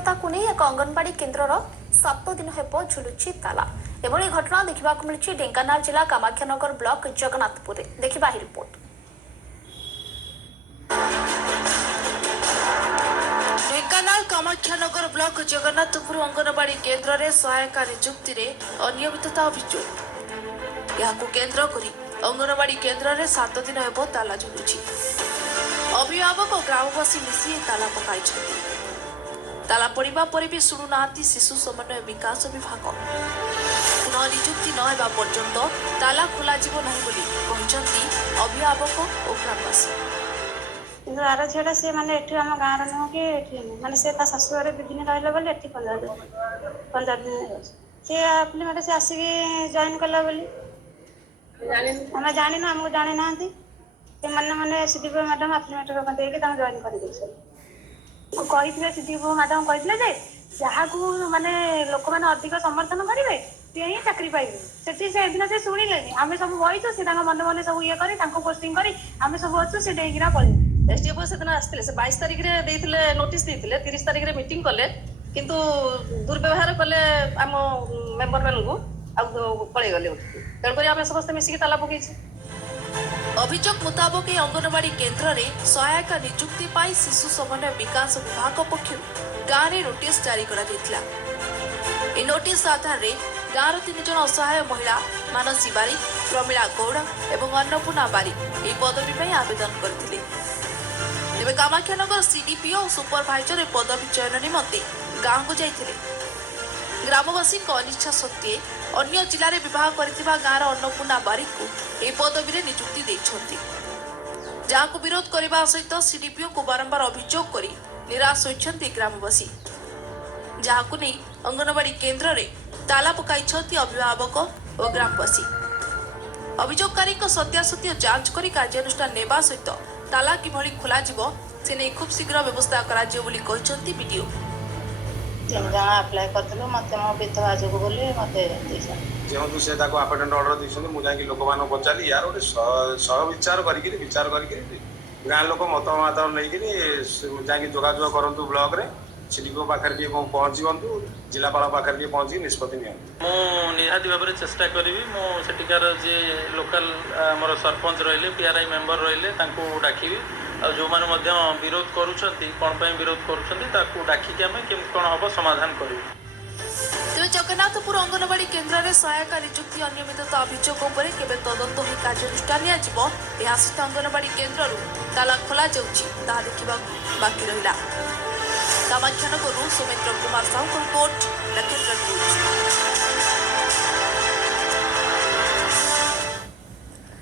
ଅନିୟମିତତା को नहीं एक अंगनवाड़ी केन्द्र 7 दिन हेब झुलुची ताला एभली घटना देखा मिली ढेंकानाल जिला कामाख्यानगर ब्लॉक जगन्नाथपुर देखा रिपोर्ट। ढेंकानाल कामाख्यानगर ब्लॉक जगन्नाथपुर अंगनवाड़ी केन्द्र में सहायिका नियुक्ति में अनियमितता अभियोग यह केन्द्र करी अंगनवाड़ी केन्द्र में 7 दिन हेब ताला झुलुची। अभिभावक और ग्रामवासी मिसी ताला पकाई ताला पड़ा पर भी शुणुना शिशु समन्वय विकास विभाग पुनः नियुक्ति नहेबा पर्यंत ताला खोल अभिभावक और ग्रामवासी। आर झीटा सी मैंने आम गाँव नुह कि मानने से शाशुघर 2 दिन रहा बोले 15 दिन सी आप्लिमेंट से आसिक जॉइन कला आम जान आमको जानी ना मैंने मैंने सीडीपी मैडम आप्लिमेंट देके जॉइन कर कही सीडीपी मैडम कही जहाँ को माने लोक मैंने अधिक समर्थन करेंगे सी ही चाकरी पाइबे से दिन से शुणिले आम सब बहीचु सी मन मन सब ये पोस्टिंग करी आम सब अच्छु से डेरा पड़े एसडीएफ से दिन आसते 22 तारिख में नोटिस देते 30 तारिख में मीटिंग कले किंतु दुर्व्यवहार कले आम मेंबर मानू पलि गले तेणुक आम समस्त मिसिक ताला पकई। अभियोग मुताबक ये अंगनवाड़ी केन्द्र में सहायक नियुक्ति पाई शिशु समन्वय विकास विभाग पक्ष गाँव में नोटिस जारी करा नोटिस आधार में गाँव 3 जन असहाय महिला मानसी बारी प्रमीला गौड़ और अन्नपूर्णा बारी यह पदवी पर आवेदन करते तेज कामाख्यानगर सीडीपीओ और सुपरभाइजर पदवी चयन निमंते गाँव को जाते ग्रामवासी अनिच्छा सत्वे अन्य जिले में विवाह करथिबा गाँव अन्नपूर्णा बारी को यह पदवी में नियुक्ति देइछन्ति जहाँ विरोध करने सहित सीडीपीओ को बारंबार अभियोग कर निराश होइछन्ति ग्रामवासी जहाँ नहीं अंगनवाड़ी केन्द्र में ताला पकाई अभिभावक और ग्रामवासी। अभियोगकारी सत्यासत्य जांच कर कार्यानुष्ठान नेबा सहित ताला किभली खोल से नहीं खूब शीघ्र व्यवस्था कर वीडियो 3 जन अप्लाई करथिलु मते मो विधवा जोग बोली मते जेहतु से अपॉइंटमेंट ऑर्डर दी मुझे लोक मान पचारि यार गोटे सह विचार करके गाँ लोक मत नहीं जा जोगाजोग करूँ ब्लॉक रे सीडीपीओ पाखे पहुँचू जिलापाल पाखे पहुँची निष्पत्ति निहाती भाव में चेष्टा करी सेठिकार जी लोकल मोर सरपंच रही पीआरआई मेंबर रही डाकी और जो मैंने विरोध कौन विरोध कर डाकिक आम केम कौन हम समाधान कर। तेज जगन्नाथपुर अंगनवाड़ी केन्द्र में सहायक नियुक्ति अनियमितता अभियोग केवे तदंत हो कार्यानुष्ठान यह सहित अंगनवाड़ी केन्द्र ताला खोल देखा बाकी रहा। कामाख्यानगर सुमित्र कुमार साहू रिपोर्ट नक्षत्र न्यूज।